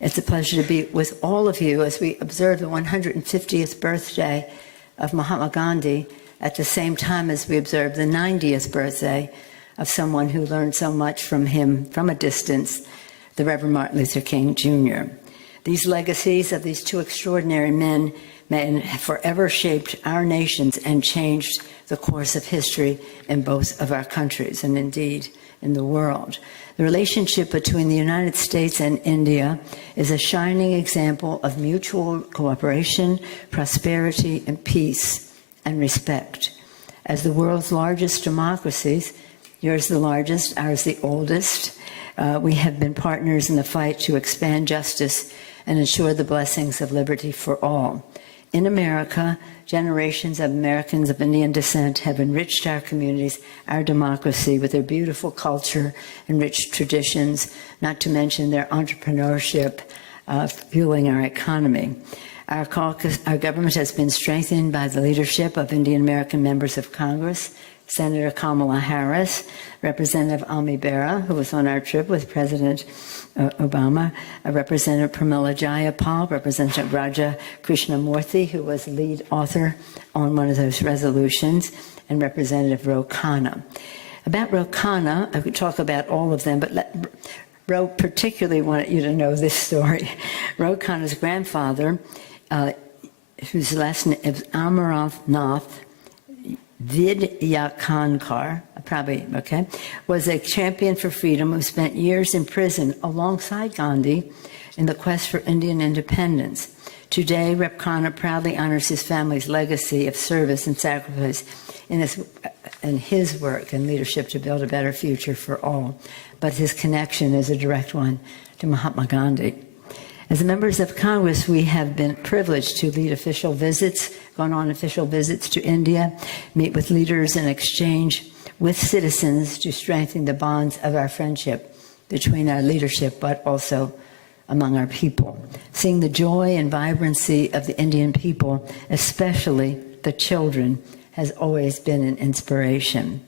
It's a pleasure to be with all of you as we observe the 150th birthday of Mahatma Gandhi at the same time as we observe the 90th birthday of someone who learned so much from him from a distance, the Reverend Martin Luther King, Jr. These legacies of these two extraordinary men have forever shaped our nations and changed the course of history in both of our countries and indeed in the world. The relationship between the United States and India is a shining example of mutual cooperation, prosperity, and peace and respect. As the world's largest democracies, yours the largest, ours the oldest, we have been partners in the fight to expand justice and ensure the blessings of liberty for all. In America, generations of Americans of Indian descent have enriched our communities, our democracy, with their beautiful culture and rich traditions, not to mention their entrepreneurship, fueling our economy. Our government has been strengthened by the leadership of Indian American members of Congress, Senator Kamala Harris, Representative Ami Bera, who was on our trip with President Obama, Representative Pramila Jayapal, Representative Raja Krishnamurthy, who was lead author on one of those resolutions, and Representative Ro Khanna. About Ro Khanna, I could talk about all of them, but Ro particularly wanted you to know this story. Ro Khanna's grandfather, whose last name is Amarath Nath Vidyakankar, probably, okay, was a champion for freedom who spent years in prison alongside Gandhi in the quest for Indian independence. Today, Rep. Khanna proudly honors his family's legacy of service and sacrifice in his work and leadership to build a better future for all. But his connection is a direct one to Mahatma Gandhi. As members of Congress, we have been privileged to lead official visits, gone on official visits to India, meet with leaders and exchange with citizens to strengthen the bonds of our friendship between our leadership, but also among our people. Seeing the joy and vibrancy of the Indian people, especially the children, has always been an inspiration.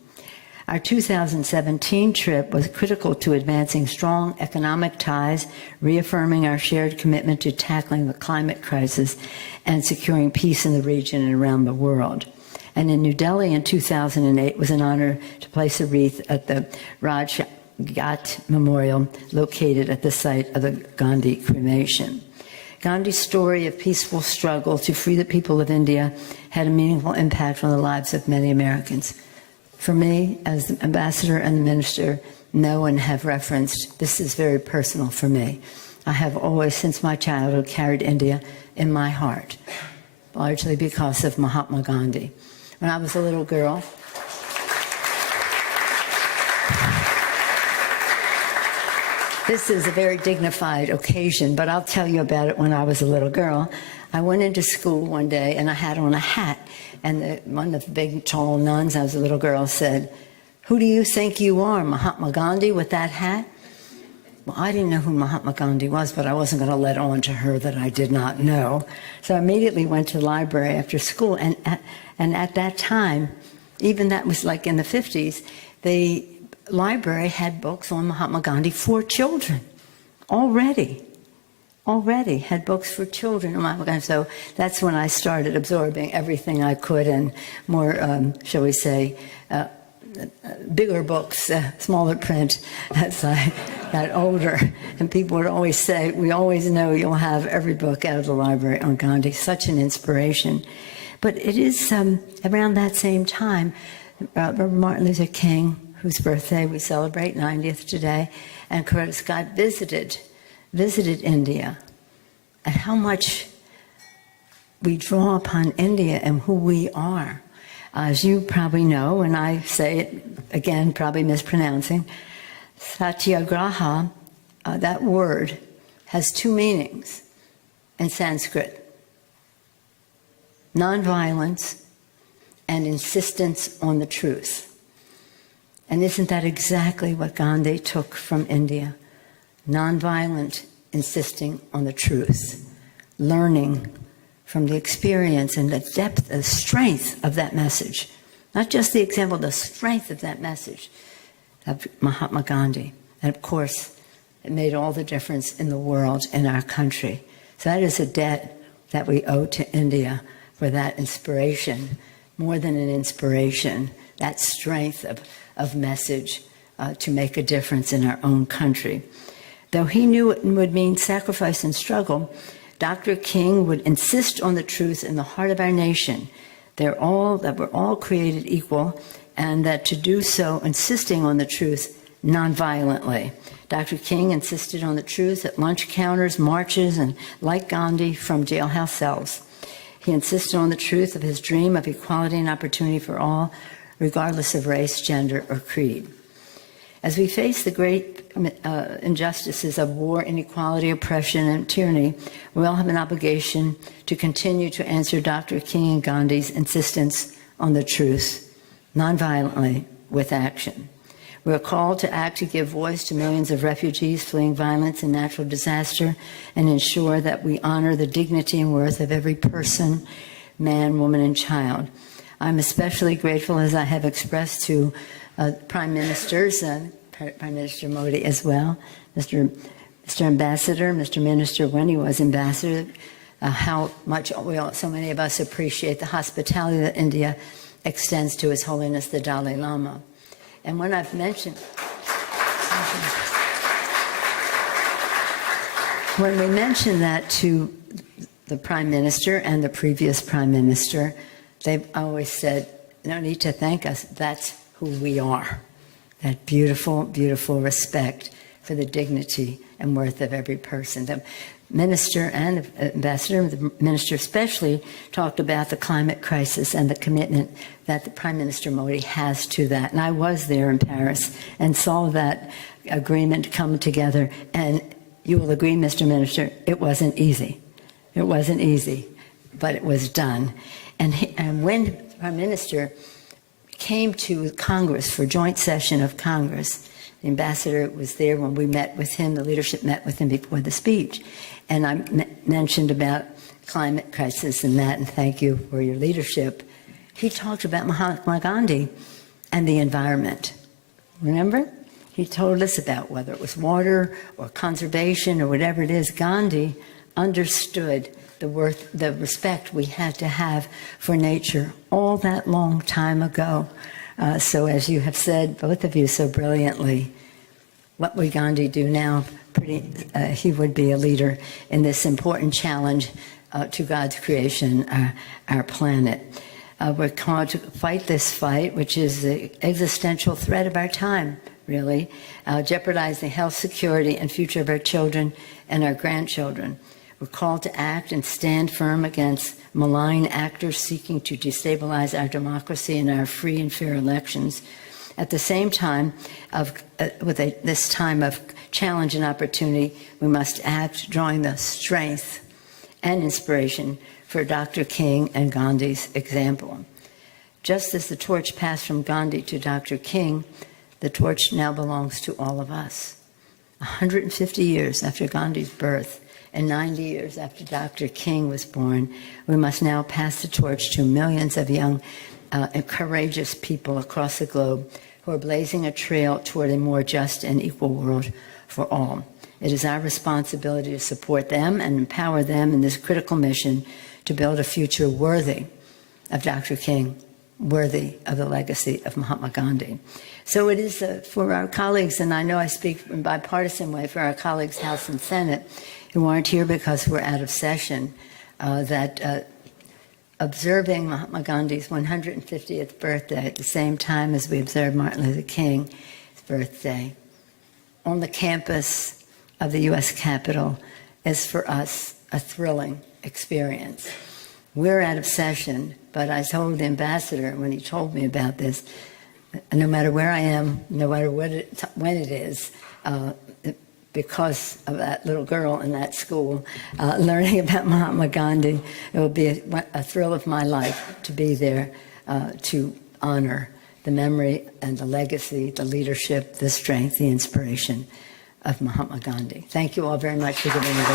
Our 2017 trip was critical to advancing strong economic ties, reaffirming our shared commitment to tackling the climate crisis and securing peace in the region and around the world. And in New Delhi in 2008 was an honor to place a wreath at the Rajghat Memorial located at the site of the Gandhi cremation. Gandhi's story of peaceful struggle to free the people of India had a meaningful impact on the lives of many Americans. For me, as the ambassador and the minister know and have referenced, this is very personal for me. I have always, since my childhood, carried India in my heart, largely because of Mahatma Gandhi. When I was a little girl, this is a very dignified occasion, but I'll tell you about it when I was a little girl. I went into school one day and I had on a hat, and one of the big tall nuns, I was a little girl, said, "Who do you think you are, Mahatma Gandhi, with that hat?" Well, I didn't know who Mahatma Gandhi was, but I wasn't going to let on to her that I did not know. So I immediately went to the library after school, and at that time, even that was like in the 50s, the library had books on Mahatma Gandhi for children already had books for children. So that's when I started absorbing everything I could, and more, shall we say, bigger books, smaller print as I got older. And people would always say, "We always know you'll have every book out of the library on Gandhi." Such an inspiration. But it is around that same time, Martin Luther King, whose birthday we celebrate, 90th today, and Coretta Scott visited India, and how much we draw upon India and who we are. As you probably know, and I say it again, probably mispronouncing, satyagraha, that word has two meanings in Sanskrit: nonviolence and insistence on the truth. And isn't that exactly what Gandhi took from India? Nonviolent, insisting on the truth, learning from the experience and the depth and strength of that message. Not just the example, the strength of that message of Mahatma Gandhi. And of course, It made all the difference in the world, in our country. So that is a debt that we owe to India for that inspiration, more than an inspiration, that strength of message to make a difference in our own country. Though he knew it would mean sacrifice and struggle, Dr. King would insist on the truth in the heart of our nation, that we're all created equal, and that to do so, insisting on the truth nonviolently. Dr. King insisted on the truth at lunch counters, marches, and like Gandhi, from jailhouse cells. He insisted on the truth of his dream of equality and opportunity for all, regardless of race, gender, or creed. As we face the great injustices of war, inequality, oppression, and tyranny, we all have an obligation to continue to answer Dr. King and Gandhi's insistence on the truth, nonviolently, with action. We are called to act to give voice to millions of refugees fleeing violence and natural disaster, and ensure that we honor the dignity and worth of every person, man, woman, and child. I'm especially grateful, as I have expressed to Prime Ministers, Prime Minister Modi as well, Mr. Ambassador, Mr. Minister when he was Ambassador, how much so many of us appreciate the hospitality that India extends to His Holiness the Dalai Lama. And when I've mentioned, when we mention that to the Prime Minister and the previous Prime Minister, they've always said, no need to thank us, that's who we are. That beautiful, beautiful respect for the dignity and worth of every person. The Minister and the Ambassador, the Minister especially, talked about the climate crisis and the commitment that the Prime Minister Modi has to that. And I was there in Paris and saw that agreement come together. And you will agree, Mr. Minister, it wasn't easy. It wasn't easy, but it was done. And when the Prime Minister came to Congress for joint session of Congress, the ambassador was there when we met with him, the leadership met with him before the speech. And I mentioned about climate crisis and that, and thank you for your leadership. He talked about Mahatma Gandhi and the environment. Remember? He told us about whether it was water or conservation or whatever it is. Gandhi understood the respect we had to have for nature all that long time ago. So as you have said, both of you so brilliantly, what would Gandhi do now? He would be a leader in this important challenge to God's creation, our planet. We're called to fight this fight, which is the existential threat of our time, really, jeopardizing health, security, and future of our children and our grandchildren. We're called to act and stand firm against malign actors seeking to destabilize our democracy and our free and fair elections. At the same time, this time of challenge and opportunity, we must act drawing the strength and inspiration for Dr. King and Gandhi's example. Just as the torch passed from Gandhi to Dr. King, the torch now belongs to all of us. 150 years after Gandhi's birth, and 90 years after Dr. King was born, we must now pass the torch to millions of young and courageous people across the globe who are blazing a trail toward a more just and equal world for all. It is our responsibility to support them and empower them in this critical mission to build a future worthy of Dr. King, worthy of the legacy of Mahatma Gandhi. So it is for our colleagues, and I know I speak in a bipartisan way for our colleagues, House and Senate, who aren't here because we're out of session, that observing Mahatma Gandhi's 150th birthday at the same time as we observe Martin Luther King's birthday on the campus of the U.S. Capitol is for us a thrilling experience. We're out of session, but I told the ambassador when he told me about this, no matter where I am, no matter when it is, because of that little girl in that school, learning about Mahatma Gandhi, it will be a thrill of my life to be there to honor the memory and the legacy, the leadership, the strength, the inspiration of Mahatma Gandhi. Thank you all very much for giving me